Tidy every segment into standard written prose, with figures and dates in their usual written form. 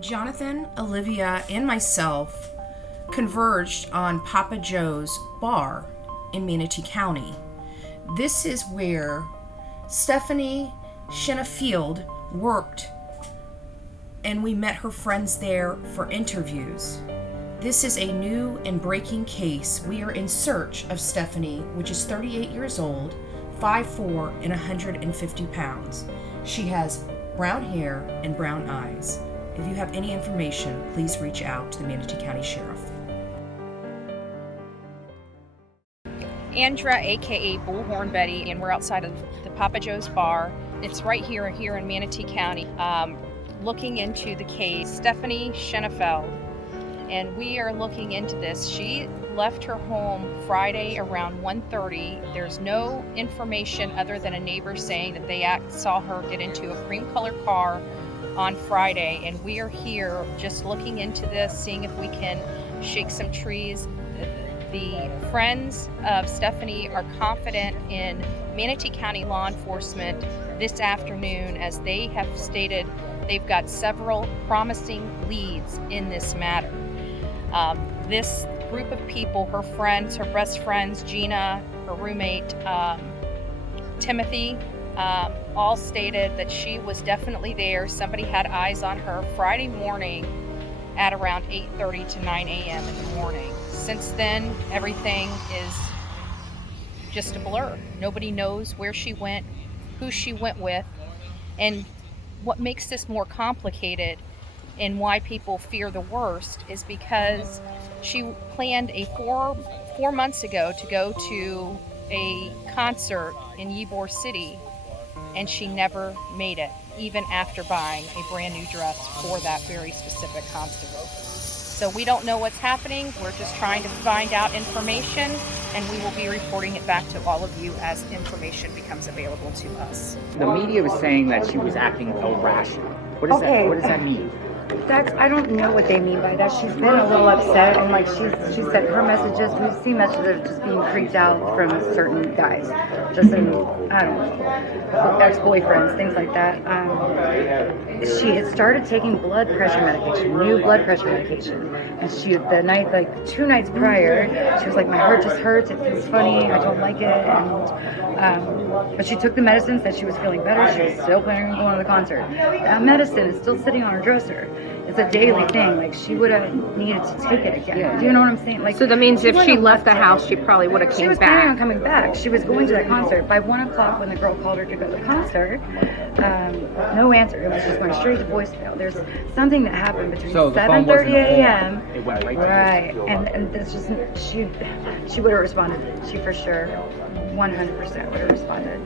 Jonathan, Olivia, and myself converged on Papa Joe's bar in Manatee County. This is where Stephanie Shenefield worked, and we met her friends there for interviews. This is a new and breaking case. We are in search of Stephanie, which is 38 years old, 5'4", and 150 pounds. She has brown hair and brown eyes. If you have any information, please reach out to the Manatee County Sheriff. Andra, aka Bullhorn Betty, and we're outside of the Papa Joe's bar. It's right here in Manatee County, looking into the case, Stephanie Shenefield, and we are looking into this. She left her home Friday around 1:30. There's no information other than a neighbor saying that they saw her get into a cream-colored car on Friday, and we are here just looking into this, seeing if we can shake some trees. The friends of Stephanie are confident in Manatee County law enforcement this afternoon, as they have stated they've got several promising leads in this matter. This group of people, her friends, her best friends, Gina, her roommate, Timothy, all stated that she was definitely there. Somebody had eyes on her Friday morning at around 8:30 to 9 a.m. in the morning. Since then, everything is just a blur. Nobody knows where she went, who she went with, and what makes this more complicated and why people fear the worst is because she planned four months ago to go to a concert in Ybor City, and she never made it, even after buying a brand new dress for that very specific concert. So we don't know what's happening. We're just trying to find out information, and we will be reporting it back to all of you as information becomes available to us. The media was saying that she was acting irrational. What does that mean? I don't know what they mean by that. She's been a little upset, and like she said, her messages, we've seen messages of just being creeped out from certain guys, just in, I don't know, ex-boyfriends, things like that. She had started taking blood pressure medication, new blood pressure medication, and two nights prior, she was like, my heart just hurts, it feels funny, I don't like it, and but she took the medicine, said she was feeling better, she was still planning on going to the concert. That medicine is still sitting on her dresser. It's a daily thing. Like, she would have needed to take it again. Yeah. Do you know what I'm saying? Like, so that means if she left the house, she probably would have came back. She was planning on coming back. She was going to that concert. By 1 o'clock, when the girl called her to go to the concert, no answer. It was just going straight to voicemail. There's something that happened between 7:30 a.m. It went right, and this just she would have responded. She for sure, 100% would have responded.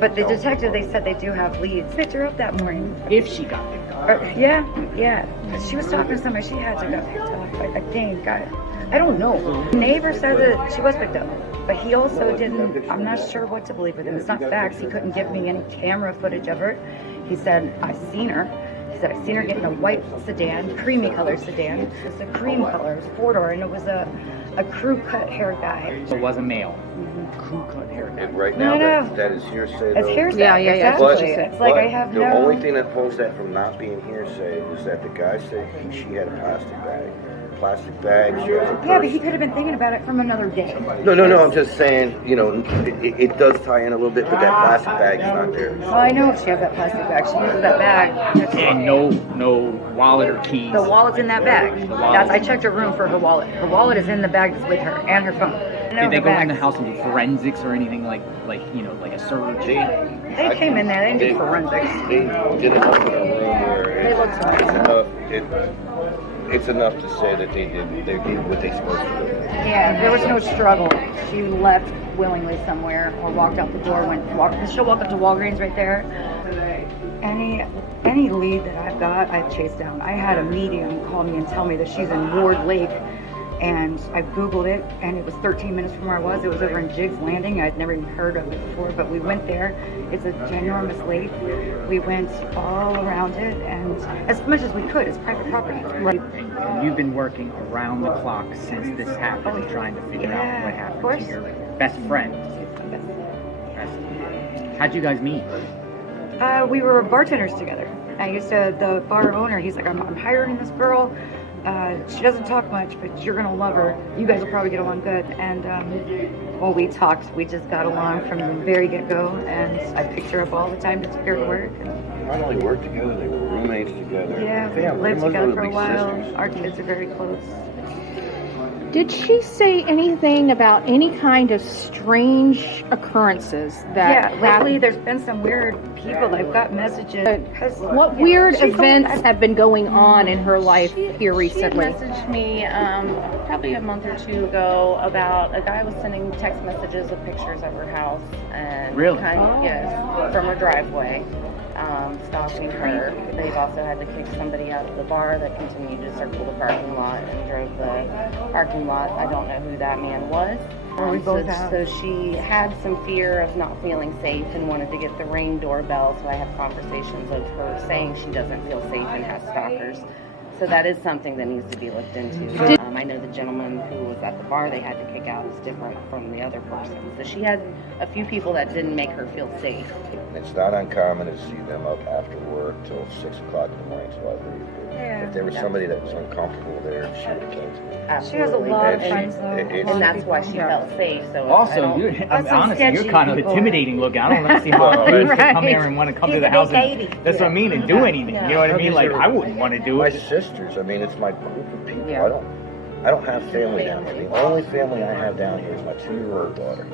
But the detective, they said they do have leads. Picked her up that morning. If she got picked up. Yeah. She was talking to somebody. She had to get picked up. I think. I don't know. The neighbor said that she was picked up, but he also didn't. I'm not sure what to believe with him. It's not facts. He couldn't give me any camera footage of her. He said, I've seen her. He said, I've seen her get in a white sedan, creamy color sedan. It was a cream color, it was 4-door, and it was a crew cut hair guy. So it was a male. Crew cut hair guy. And right now, that is hearsay. It's hearsay. Yeah. Exactly. It's like I have the only thing that pulls that from not being hearsay is that the guy said she had a plastic bag. She has a purse. Yeah, but he could have been thinking about it from another day. No, I'm just saying, it does tie in a little bit, but that plastic bag is not there. Well, I know she has that plastic bag. She uses that bag. And no wallet or keys. The wallet's in that bag. I checked her room for her wallet. Her wallet is in the bag that's with her, and her phone. Did they go in the house and do forensics or anything like a search? They came in there. They didn't do forensics. They did enough in her room where it's enough to say that they did what they supposed to do. Yeah, there was no struggle. She left willingly somewhere, or walked out the door. She'll walk up to Walgreens right there. Any lead that I've got, I've chased down. I had a medium call me and tell me that she's in Ward Lake, and I Googled it, and it was 13 minutes from where I was. It was over in Jiggs Landing. I'd never even heard of it before, but we went there. It's a ginormous lake. We went all around it, and as much as we could, it's private property. Right. You've been working around the clock since this happened, trying to figure out what happened to your best friend. How'd you guys meet? We were bartenders together. The bar owner, he's like, I'm hiring this girl. She doesn't talk much, but you're going to love her. You guys will probably get along good. And, we talked. We just got along from the very get-go. And I picked her up all the time to take her to work. And Not only worked together, they were roommates together. yeah, we Family. lived They together must for a be while. sisters. Our kids are very close. Did she say anything about any kind of strange occurrences that Yeah, lately there's been some weird people. I've got messages. What weird events have been going on in her life here recently? She had messaged me probably a month or two ago about a guy was sending text messages of pictures of her house and Really? yes, from her driveway, stalking her. They've also had to kick somebody out of the bar that continued to circle the parking lot and drove the parking lot. I don't know who that man was. So she had some fear of not feeling safe and wanted to get the Ring doorbell. So I have conversations of her saying she doesn't feel safe and has stalkers. So that is something that needs to be looked into. I know the gentleman who was at the bar they had to kick out is different from the other person. So she had a few people that didn't make her feel safe. It's not uncommon to see them up after work till 6 o'clock in the morning till I leave. Yeah. If there was somebody that was uncomfortable there, she would have came to me. Absolutely. She has a lot of And friends, though. And that's why she felt safe. So I Also, don't- honestly, you're sketchy kind of people. intimidating looking. I don't see how dudes can come here and want to come to the house. lady. That's what I mean, and do anything. You know what I mean? Like, Sure. I wouldn't want to do My it. sisters, I mean, it's my group of people. Yeah. I don't have family down here. The only family I have down here is my 2-year-old daughter.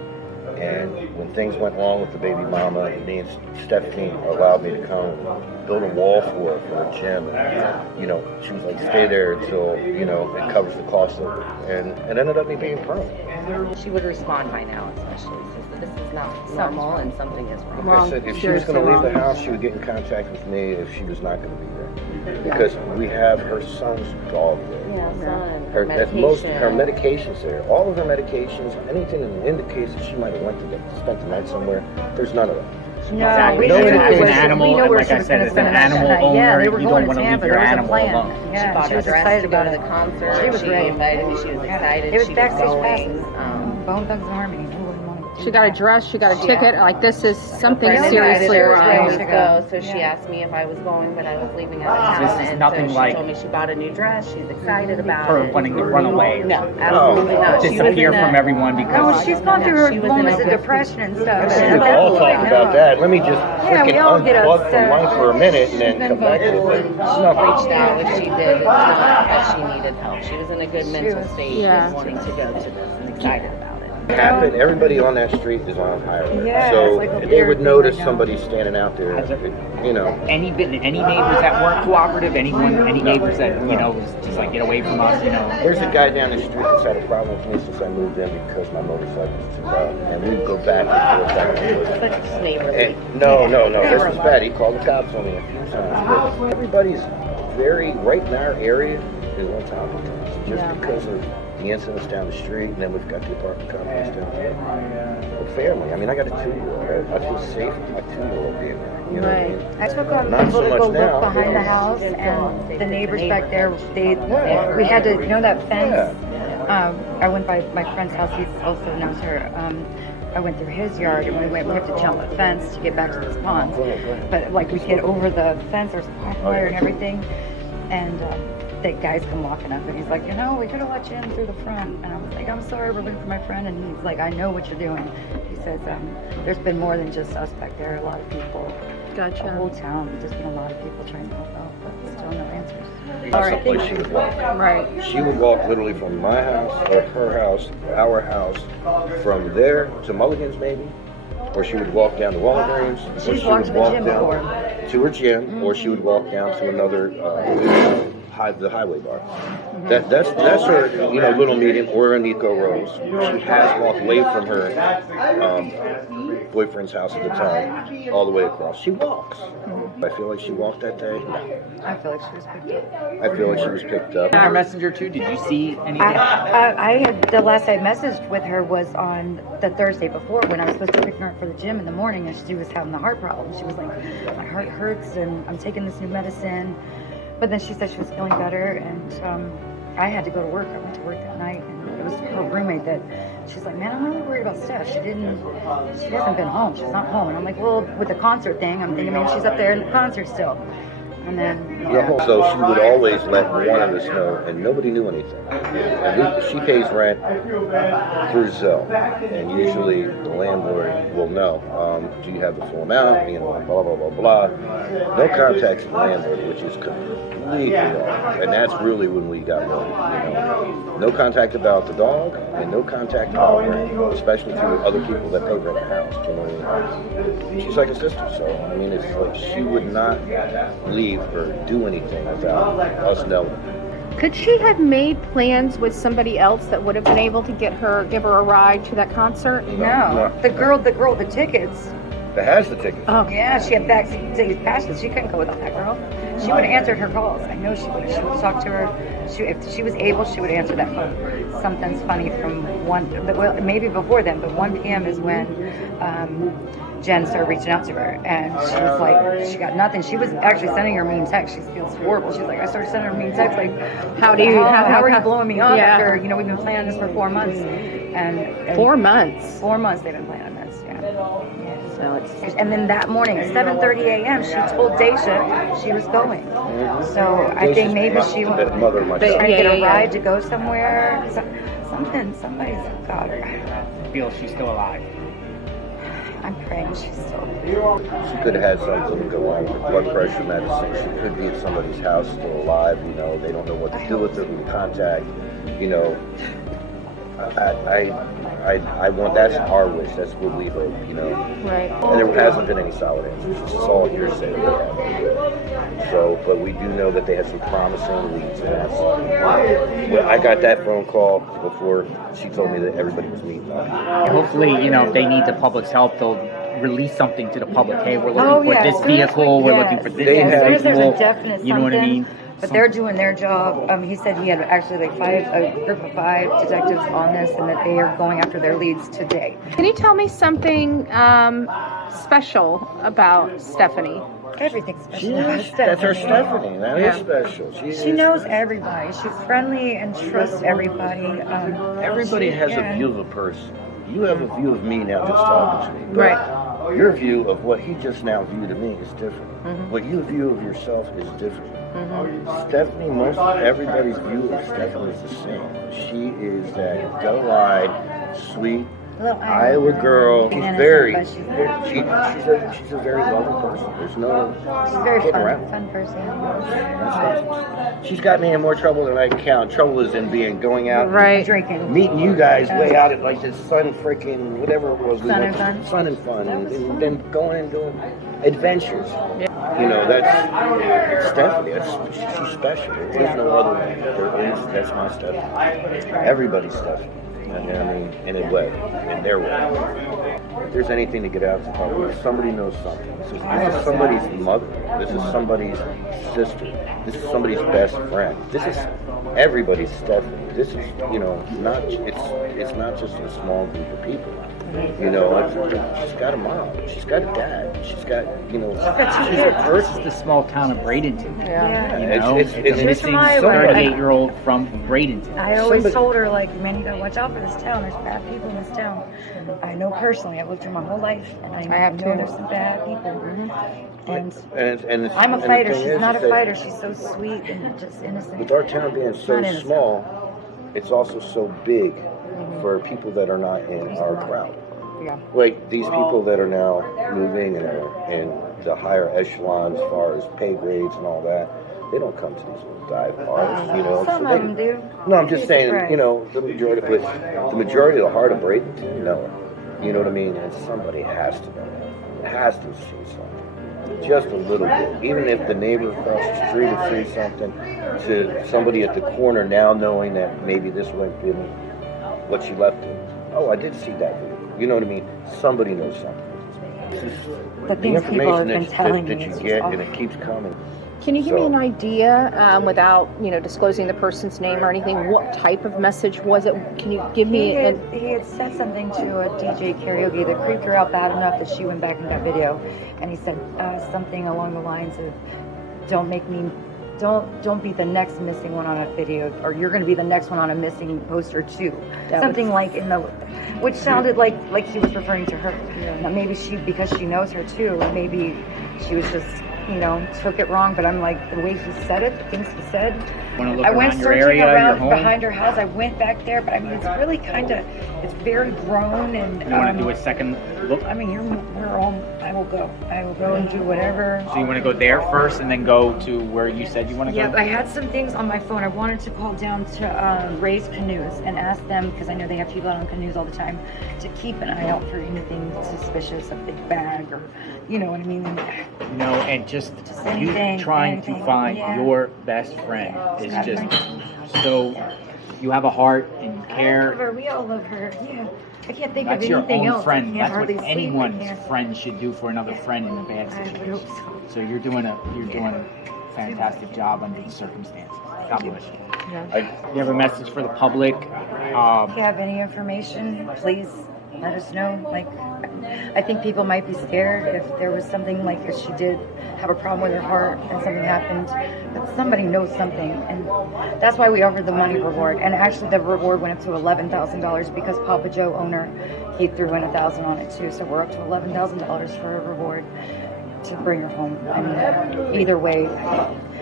And when things went wrong with the baby mama, me and Stephanie allowed me to come and build a wall for her for a gym. And, she was like, stay there until, it covers the cost of it. And it ended up me being permanent. She would respond by now, especially. This is not normal and something is wrong. Like I said, if she was going to leave the house, she would get in contact with me if she was not going to be there. Because we have her son's dog there. Yeah, son. Her Medication. medications there. All of her medications, anything that indicates that she might have spent the night somewhere, there's none of that. No, Exactly. we No, knew as it an was, animal, we know where like she I was said, going to as spend an the night animal that night. Yeah, owner, they were you going don't to wanna leave Tampa. your There was a animal plan. alone. Yeah, She bought she a was dress excited to go about to it. the concert. She was ready. Invited me. She was excited. It was she backstage was passes. going. Bone Thugs and Harmony. Who wouldn't want to do She got a that? dress, she got a ticket. Like, this is something Friend seriously invited her wrong. to go, so she asked me if I was going, but I was leaving out of town. This is and nothing so she like- told me she bought a new dress. She's excited about Her it. wanting to run away. No, absolutely not. She was Disappear in a- from everyone No, because she's gone through her She was in moments a of depression and stuff. We And could at all that talk point, about no. that. Let me just Yeah, we freaking all get unplug from upset. life for a minute and then She's come been back to vocal it. and But She reached out if she did. It's not that she needed help. She was in a good mental was- state Yeah. and wanting to go to this and excited about it. happened. Everybody on that street is on high alert. Yeah, So it's like a they weird would thing notice right now. somebody standing out there. Has there- You know, any neighbors that weren't cooperative, any neighbors that was just like, get away from us, there's a guy down the street that's had a problem with me since I moved in because my motorcycle is too loud, and we go back and forth. Back and forth. But it's neighborly. And no, this was bad. He called the cops on me a few times. But everybody's right in our area is on top of us, just because of the incidents down the street, and then we've got the apartment complex down there. We're family. I mean, I got a 2-year-old. I feel safe with my 2-year-old being there. You know what I mean? I took them Not so to much go now. look behind the house, and the neighbors back there, we had to, that fence. I went by my friend's house, he's also knows her. I went through his yard, and we have to jump a fence to get back to this pond. But like we get over the fence, there's a barbed wire and everything, and the guys come walking up, and he's like, we could have let you in through the front. And I was like, I'm sorry, we're looking for my friend. And he's like, I know what you're doing. He says, there's been more than just us back there. A lot of people. Gotcha. The whole town. There's been a lot of people trying to help out, but still no answers. That's the place she would walk. Right. She would walk literally from my house, or her house, our house, from there to Mulligan's maybe, or she would walk down to Walgreens, or She's she walked would to the walk gym down before. to her gym, or she would walk down to another the highway bar. That's her little medium, or an Eco Rose. She has walked away from her boyfriend's house at the time, all the way across. She walks. I feel like she walked that day. I feel like she was picked up. I feel like she was picked up. Our messenger too. Did you see anything? I had the last I messaged with her was on the Thursday before when I was supposed to pick her up for the gym in the morning, and she was having the heart problem. She was like, my heart hurts and I'm taking this new medicine. But then she said she was feeling better, and I had to go to work. I went to work that night, and it was her roommate that she's like, man, I'm really worried about Steph. She hasn't been home. She's not home. And I'm like, well, with the concert thing, I'm thinking maybe she's up there in the concert still. And then, So she would always let one of us know, and nobody knew anything. And she pays rent through Zelle, and usually the landlord will know. Do you have the full amount? You know, blah blah blah blah. No contact with the landlord, which is completely wrong, and that's really when we got worried. You know, no contact about the dog, and no contact about rent, especially through other people that pay rent a house. You know what I mean? She's like a sister, so I mean, it's like she would not leave or do anything without us knowing. Could she have made plans with somebody else that would have been able to give her a ride to that concert? No. The girl with the tickets. That has the tickets. Oh. Yeah, she had backstage passes. She couldn't go without that girl. She would have answered her calls. I know she would. She would talk to her. If she was able, she would answer that phone. Something's funny from well, maybe before then, but 1 p.m. is when Jen started reaching out to her, and she was like, she got nothing. She was actually sending her mean text. She feels horrible. She's like, I started sending her mean text like, how are you blowing me off after, you know, we've been planning this for 4 months. And 4 months. 4 months they've been planning this, yeah. So and then that morning at 7:30 a.m. she told Daisha she was going. So I think maybe she was trying to get a ride to go somewhere. Somebody's got her. I feel she's still alive. I'm praying she's still. She could have had something go on with blood pressure medicine. She could be at somebody's house still alive. You know, they don't know what to do with her, who to contact. You know, I want, that's our wish. That's what we hope. You know. Right. And there hasn't been any solid answers. It's all hearsay. So, but we do know that they had some promising leads. And that's, well, I got that phone call before she told me that everybody was meeting. Hopefully, you know, if they need the public's help, they'll release something to the public. Hey, we're looking for this vehicle. We're looking for this individual. There's a definite you know what I mean? But they're doing their job. He said he had actually like a group of 5 detectives on this, and that they are going after their leads today. Can you tell me something special about Stephanie? Everything's special. That's her Stephanie. That is special. She knows everybody. She's friendly and trusts everybody. Everybody has a view of a person. You have a view of me now just talking to me. But Right. your view of what he just now viewed of me is different. Mm-hmm. What you view of yourself is different. Stephanie, most everybody's view of Stephanie is the same. She is that go-eyed, sweet Iowa girl. She's very, she's a very loving person. There's no She's a very getting fun person. She's got me in more trouble than I can count. Trouble is in going out, Right. Drinking. meeting you guys way out at like this Sun freaking whatever it was. Sun and Fun. Sun and Fun, and then going and doing adventures. You know, that's Stephanie. She's special. There's no other one. That's my Stephanie. Everybody's Stephanie. I mean, in a way, in their way. If there's anything to get out to the public, if somebody knows something. This is somebody's mother. This is somebody's sister. This is somebody's best friend. This is everybody's Stephanie. This is, you know, it's not just a small group of people. You know, she's got a mom. She's got a dad. She's got, you know, she's a person. This is the small town of Bradenton. Yeah. You know, It's a missing Iowa. 38-year-old from Bradenton. I always told her, like, man, you gotta watch out for this town. There's bad people in this town. I know personally. I've lived here my whole life, and I have know too. there's some bad people. And I'm I'm a fighter. She's not a fighter. She's so sweet and just innocent. With our town being so small, it's also so big for people that are not in our crowd. Yeah. Like these people that are now moving and are in the higher echelon as far as pay grades and all that, they don't come to these little dive bars, you know. Some of them do. No, I'm just saying, you know, the majority of the heart of Bradenton know her. You know what I mean? And somebody has to know that. Has to see something. Just a little bit. Even if the neighbor across the street has seen something, to somebody at the corner now knowing that maybe this went in what she left in. Oh, I did see that video. You know what I mean? Somebody knows something. The things people have been telling me that you is get, awful. and it keeps coming. Can you give me an idea, without, you know, disclosing the person's name or anything, what type of message was it? Can you give me He had said something to a DJ karaoke that creeped her out bad enough that she went back and got video. And he said something along the lines of, don't be the next missing one on a video, or you're going to be the next one on a missing poster too. Something like which sounded like he was referring to her. Now maybe because she knows her too, maybe she was just took it wrong, but I'm like, the way he said it, the things he said. Want to look I went around your searching area, your around home? behind her house. I went back there, but I mean, it's really it's very grown and. You want to do a second look? I mean, I will go. I will go and do whatever. So you want to go there first and then go to where you said you want to Yeah, go? I had some things on my phone. I wanted to call down to Ray's Canoes and ask them, because I know they have people out on canoes all the time, to keep an eye out for anything suspicious, a big bag or, you know what I mean? And just you anything, trying to find your best friend is just so you have a heart and you I love her. care. We all love her. Yeah. I can't think That's of your anything own else. friend. I can't That's hardly what sleep. anyone's friend should do for another friend in a bad I situation. hope so. So you're doing a fantastic job under the circumstances. God bless you. You have a message for the public? If you have any information, please let us know. Like, I think people might be scared if there was something like if she did have a problem with her heart and something happened, but somebody knows something, and that's why we offered the money reward. And actually, the reward went up to $11,000 because Papa Joe, owner, he threw in $1,000 on it too. So we're up to $11,000 for a reward to bring her home. I mean, either way.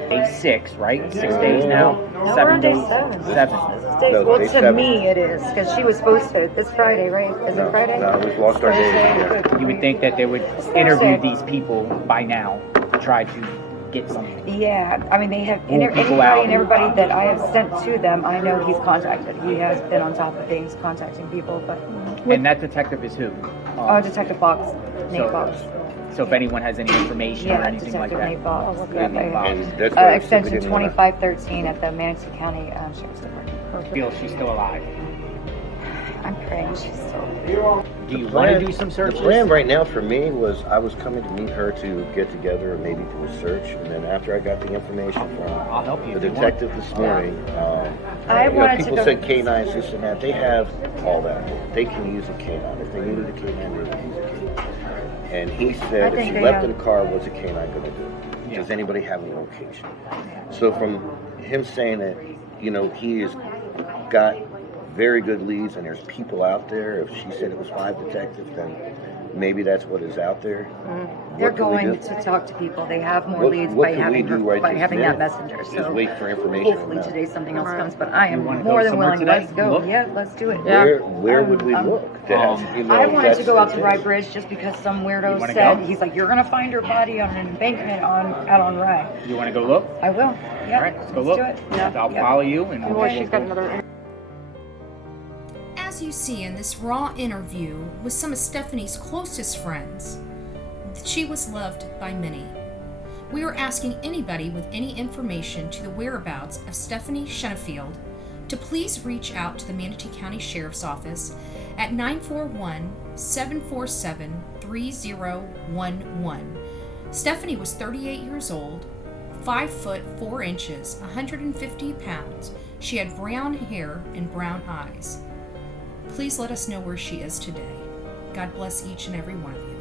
Day 6, right? 6 days now? No, 7 we're on day days? 7. 7. This is day, No, well, day to 7. me it is, because she was supposed to. It's Friday, right? Is it Friday? No, we've lost our days. Yeah. You would think that they would interview these people by now to try to get something. Yeah, I mean, they have Pull people anybody out. and everybody that I have sent to them, I know he's contacted. He has been on top of things, contacting people, but... And that detective is who? Detective Fox, Nate Fox. So if anyone has any information or anything like Detective that. Nate Fox. And that's why I said we Extension didn't wanna- 2513 at the Manatee County Sheriff's Department. Feel she's still alive. I'm praying she's still alive. Do you want to do some searches? The plan right now for me was I was coming to meet her to get together and maybe do a search, and then after I got the information I'll help you from the if you want. detective this morning, I wanted to people go- said canines, this and that. They have all that. They can use a canine. If they needed a canine, they can use a canine. And he said if she left in the car, what's a canine going to do? Does anybody have a location? So from him saying that, he has got very good leads and there's people out there. If she said it was 5 detectives, then maybe that's what is out there. They're What can we going do? to talk to people. They have more What- leads what by can having we do right by this having that minute messenger. is So wait for information hopefully on that. today something else comes. But I am wanna go more than somewhere willing. today? Let's go. Look? Yeah, let's do it. Where would we look? That has, I wanted to that's go out the to thing. Rye Bridge just because some weirdo wanna said go? he's like, you're gonna find her body on an embankment out on Rye. You want to go look? I will. Yeah. All right, let's go Do look. it. I'll follow you and She's got another. As you see in this raw interview with some of Stephanie's closest friends, she was loved by many. We are asking anybody with any information to the whereabouts of Stephanie Shenefield to please reach out to the Manatee County Sheriff's Office at 941-747-3011. Stephanie was 38 years old, 5 foot 4 inches, 150 pounds. She had brown hair and brown eyes. Please let us know where she is today. God bless each and every one of you.